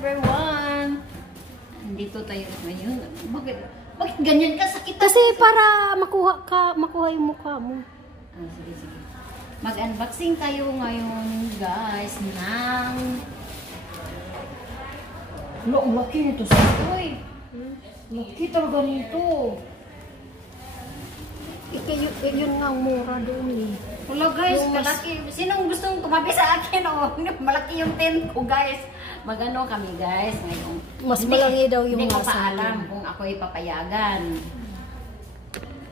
everyone! Andito tayo ngayon. Bakit ganyan ka? Sakit Kasi para makuha yung mukha mo. Sige. Mag-unboxing tayo ngayon, guys, ng... Ang laki nito sa ito. Laki talaga nito. Yun nga ang mura doon eh. Wala guys, malaki. Sinong gustong tumabi sa akin? Malaki yung tent ko guys. Magano kami guys ngayon. Mas malaki daw yung Hindi ko nasa pa alam kung ako'y papayagan.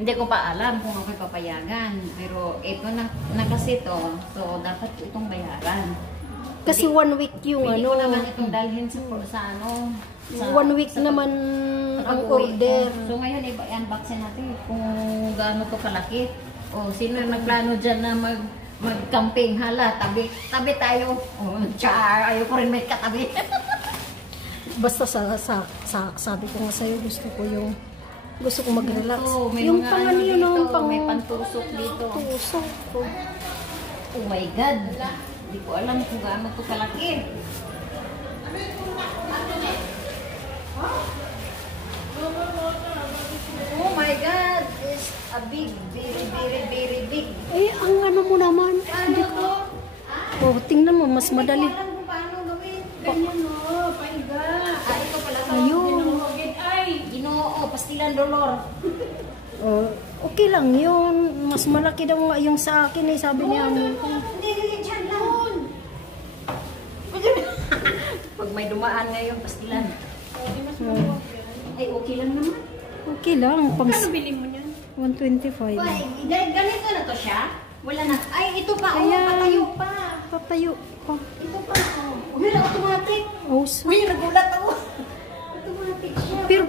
Hindi ko pa alam kung ako'y papayagan. Pero ito na kasi to. So dapat itong bayaran. Kasi 1 week yung Pwede ko naman itong dalhin sa ano. 1 week naman ang order. So ngayon i-unboxin natin kung gaano to kalaki. O sino yung nagplano dyan na mag-camping? Hala, tabi tayo. O, char, ayoko rin may katabi. Basta sabi ko nga sa'yo, gusto ko mag-relax. Yung pang ano yun, may pantusok dito. Tusok. Oh my God. Hindi ko alam kung gaano to kalaki. Oh my God, it's a big, very big. Eh, ang ano mo naman. Ano to? Oh, tingnan mo, mas madali. Hindi ko alam kung paano gawin. Ganyan o, paiga. Ito pala to. Ayun. Ginoo, pastilan dolor. Oh, okay lang yun. Mas malaki daw nga yung sa akin eh, sabi niya. Hindi, dyan lang. Pag may dumaan ngayon, pastilan. Ay, okay lang naman. Okay lang. Ano bili mo niyan? 125. Ay, ganito na to siya? Wala na. Ay, ito pa. Ayan. Patayo pa. Patayo pa. Ito pa. Uy, automatic. Oh, so. Uy, nagulat ako. Automatic siya. Pero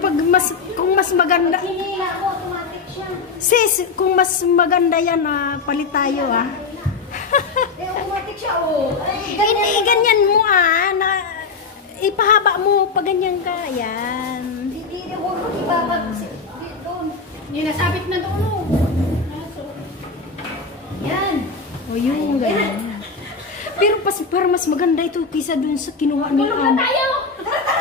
kung mas maganda. Hinila ako, automatic siya. Sis, kung mas maganda yan, palit tayo Automatic siya, oh. Hindi, ganyan mo ipahaba mo, pag ganyan ka, yan. Hindi ako ibabag. Doon. Ninasabit na doon, oh. Yan. O yun, ganyan. Pero para mas maganda ito kaysa dun sa kinuha ni Tulog na tayo!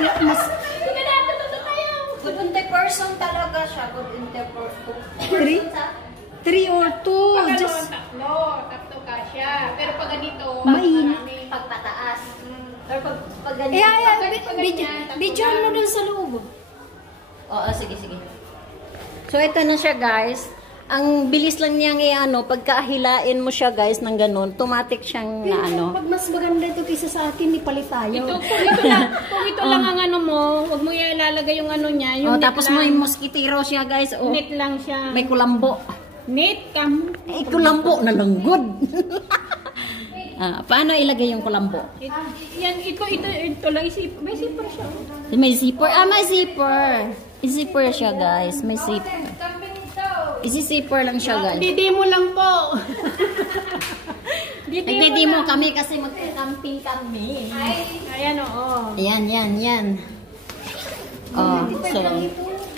Kaya mas... Sige na, tutulog tayo! Good unte person talaga siya. Good unte person. 3 or 2. Just... Tatlo ka siya. Pero pag ganito, Mainit. Pagpataas. Pero pag ganyan. Video mo dun sa loob. Oo, sige. So, ito na siya, guys. Ang bilis lang niyang pagkahilain mo siya, guys, ng ganun, automatic siyang Pag mas maganda ito kaysa sa akin, ipalit tayo. Kung ito lang ang ano mo, huwag mo ilalagay yung ano niya. Yung tapos may mosquitero siya, guys. Net lang siya. May kulambo. Net kam. Kulambo na langgod. Paano ilagay yung kulambo? Ito lang, may zipper siya. May zipper. May zipper. Zipper siya, guys. May zipper. Isi-zipper lang siya, guys. Didi mo lang po. Nagdidemo kami kasi mag-camping kami. Ayan, oo. Yan.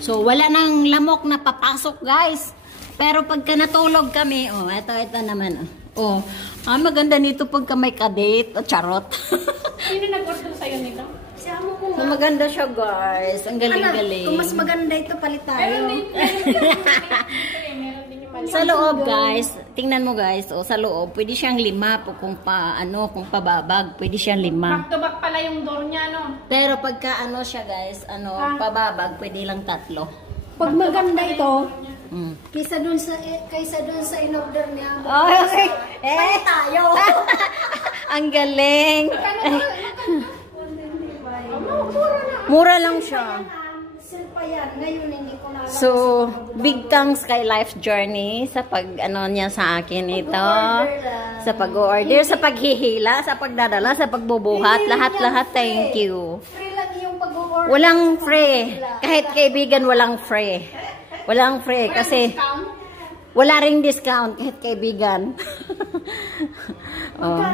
So wala nang lamok na papasok, guys. Pero pagka natulog kami, ito naman. Maganda nito pagka may kadate. Charot. Sino nag-order sa'yo nito? So maganda siya, guys. Ang galing-galing. Kung mas maganda ito, palit tayo. Sa loob, guys, tingnan mo, guys, sa loob, pwede siyang 5 kung pababag, pwede siyang 5. Back to back pala yung door niya, no? Pero pagka siya, guys, pababag, pwede lang 3. Pag maganda ito, kaysa dun sa in-order niya. Okay. Palit tayo. Ang galing. Mura lang siya. Ngayon hindi ko na. So, big thanks kay Life Journey sa niya sa akin ito. Sa pag-order, sa paghihila, sa pagdadala, sa pagbubuhat, lahat-lahat, thank you. Free lang yung pag-order. Walang free. Kahit kaibigan, walang free. Walang free kasi wala ring discount kahit kaibigan.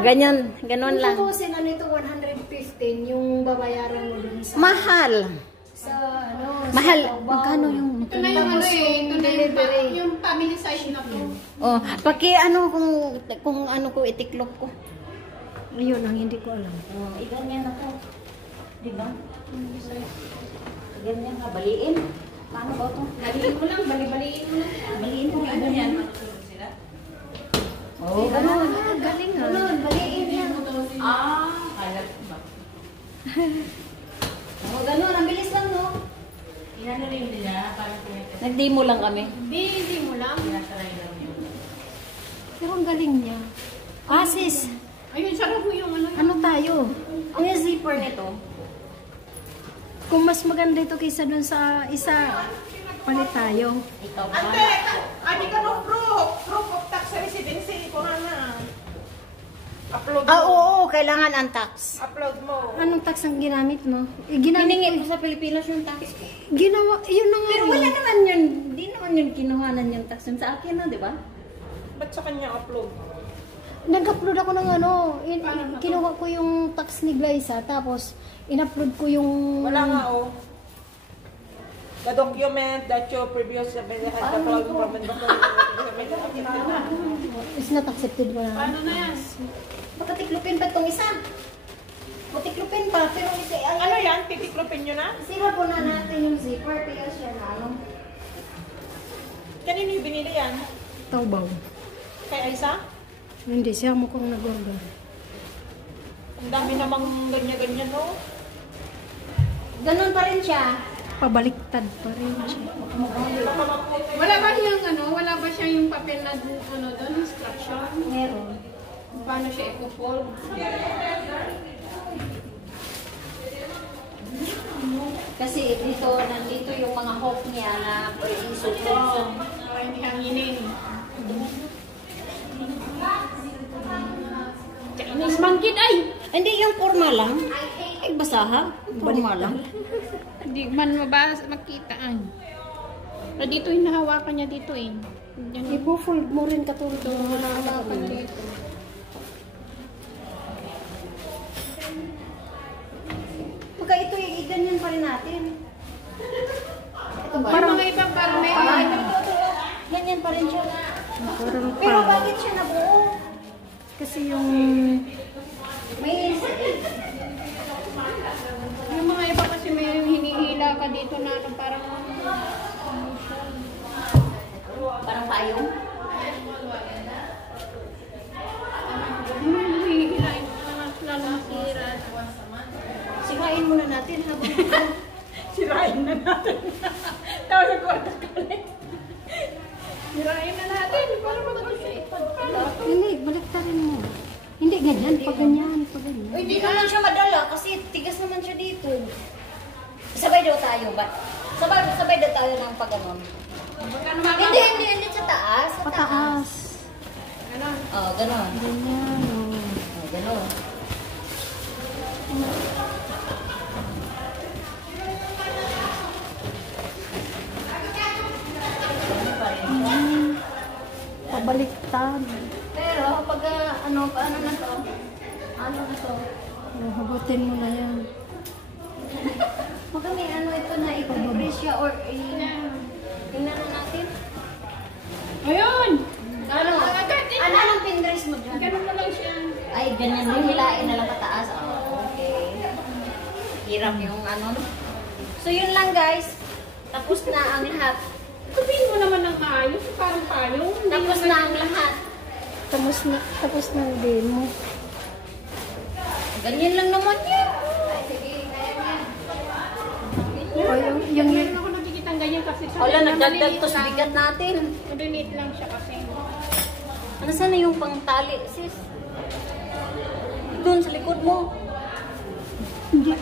Ganun lang. Kung tutusin, ito 115 yung babayaran mo dun sa... Mahal. Mahal. Magkano yung... Ito na yung ito na yung family size na to. Kung itiklop ko. Ayun ang hindi ko alam. Iganyan ako. Diba? Ganyan nga, baliin. Paano ba ito? Baliin mo lang, bali-baliin mo lang. Baliin mo nga ganyan. Oo, ganun. Galing nga. Ganun, baliin yan. Kala ko ba? Oo, ganun. Ang bilis lang, no? Inano rin nila, parang tinatay. Nag-demo lang kami. Hindi mo lang. Tinatry lang yun. Pero ang galing niya. Sis, Ayun, sarap mo yung ano. ano tayo? Ang zipper nito, Kung mas maganda ito kaysa dun sa isa, palit tayo. ikaw ba? Ante, ani ka no proof of tax residency ko na. Upload mo. Oo, kailangan ang tax. Upload mo. Anong tax ang ginamit mo? Ginamit Hiningi ko sa Pilipinas yung tax. Ginawa, yun na nga. Pero yun. wala naman yun, di naman yun kinuhanan yung tax yun sa akin, no, di ba? Ba't sa kanya upload? Nag-upload ako ng ano, kinuha ko yung tax ni Glyza, tapos in-upload ko yung... Wala nga oh. The document that you previous had the following from the Is not accepted ko na. Paano na yan? Baka tiklupin pa itong isa. O tiklupin pa, pero isa, Ano yan? Titiklopin nyo na? sira po na natin yung zipper, kaya siya na ano. Kanino yung binili yan? Taubaw. Kay Aisa? Hindi, siya mo kong nag-order. Ang dami namang ganyan-ganyan no? Ganun pa rin siya. Pabaliktad pa rin siya. Wala ba siyang ano, wala ba siya yung papel na ano doon, instruction? Meron. Paano siya i-fold? Kasi dito, nandito yung mga hook niya na isusunod. Para hindi hanginin. Chinese monkey ay! Hindi, yung forma lang. Ay, basaha. Forma lang. Hindi man makita ay. Pero dito hinahawakan niya dito eh. Yan I-fold mo rin katulad ng hinahawakan dito. Pagka ito, ganyan pa rin natin. Ito ba? Parang mga ibang parang may Ganyan pa rin siya. parang Pero bakit siya nabuo? kasi yung May yung mga iba kasi may hinihila ka dito na ano, parang parang payong. hihilain mo na lalo masira. Sirain muna natin habang Sirain na natin. Tapos ako ulit. Sirain na natin para mag-shape. hindi, baliktarin mo. Hindi ganyan, pag ganyan, pag ganyan. Uy, hindi naman siya madala kasi tigas naman siya dito. Sabay daw tayo ba? Sabay daw tayo ng pag-anon. Magkano Hindi sa taas. Sa taas. Pataas. Ano? Oh, ganon. Ganyan, oh. Oh, ganon. Pabaliktad. Pero pag ano na to? Ano na to? Oh, hugutin mo na yan. Baka may ano ito na i-compress siya or tingnan na natin. Ayun! Ano? Ano ang pindress mo dyan? Ganun na lang siya. Ay, ganyan din. Hilain na lang pataas. Oh, okay. Hirap yung ano. So, yun lang guys. Tapos na ang lahat. Sabihin mo naman ng maayos, parang payong. Hindi Tapos naman- na ang lahat. Tapos na ang demo. Ganyan lang naman yan. O, yung Meron ako nakikita ganyan kasi sa Wala, na nagdagdag maliliit to sa lang. bigat natin. Maliliit lang siya kasi. Ano sana yung pangtali, sis? Doon sa likod mo. hindi,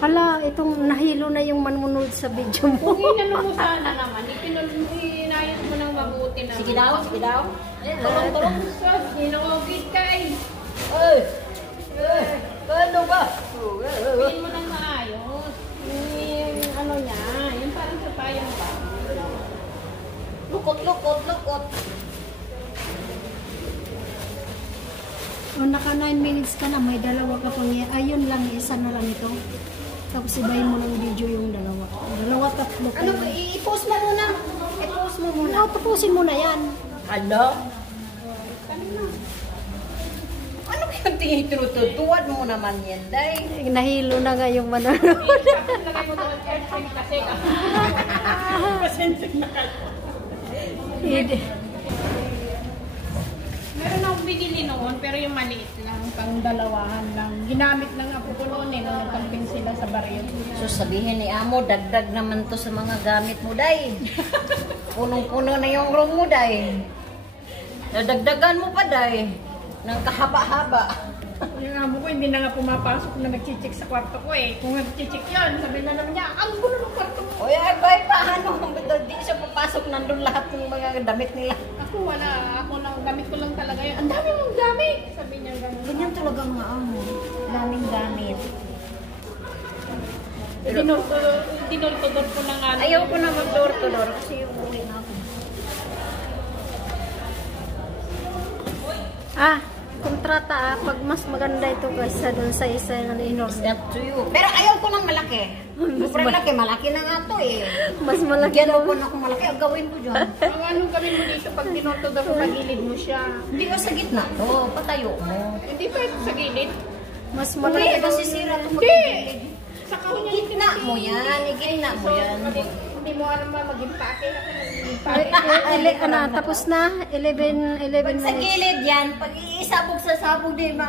hala, itong nahilo na yung manunod sa video mo. Kung inano mo sana naman, inayos mo ng mabuti na. Sige daw, sige daw. Turong. Sos, hinugit ka eh. Ay! Ano ba? Sabihin mo ng maayos. Yung ano niya, yung parang sa payong ba. Lukot. O, naka 9 minutes ka na, may dalawa ka pang ayun lang, isa na lang ito. Tapos ibahin mo ng video yung dalawa. Dalawa, tatlo ka Ano lang. ba? I-post mo muna. I-post mo muna. Tapusin mo na yan. Ano? Ano yung tinututuwad mo naman yan, day? Nahilo na nga yung manalo. Lagay mo doon kasi meron akong binili noon, pero yung maliit lang, pang dalawahan lang. Ginamit ng apo ko noon eh, nung nagkamping sila sa baril. So sabihin ni Amo, dagdag naman to sa mga gamit mo, day. Punong-puno na yung room mo, day. Nadagdagan mo pa, day. Ng kahaba-haba. Yung amo ko, hindi na nga pumapasok na nagchichik sa kwarto ko eh. Kung nagchichik yun, sabi na naman niya, ang gulo ng kwarto mo. O ay, bay, paano? Di siya papasok, nandun lahat ng mga damit nila. Ako wala, ako lang, gamit ko lang talaga yun. Ang dami mong gamit! Sabi niya gano'n. Ganyan talaga mga amo. Daming gamit. Dinultudor ko na nga. Ayaw ko na mag-door to door kasi uuwi na ako. Kontrata pag mas maganda ito kaysa doon sa isa na It's up to you. Pero ayaw ko ng malaki. Sobrang laki, malaki na nga to eh. Mas malaki Ayaw ko na kung malaki, ang gawin ko dyan. Ang anong gawin mo dito pag dinultudor ko, pagilid mo siya. Hindi ka sa gitna to, patayo mo. Hindi pa ito sa gilid. mas Hindi, malaki masisira to. Hindi! Sa kahon niya. Gitna mo yan, gitna mo yan. Hindi mo alam ba maging pake. tapos na 11 Sa minutes. gilid yan, pag iisabog sa sabog, di ba?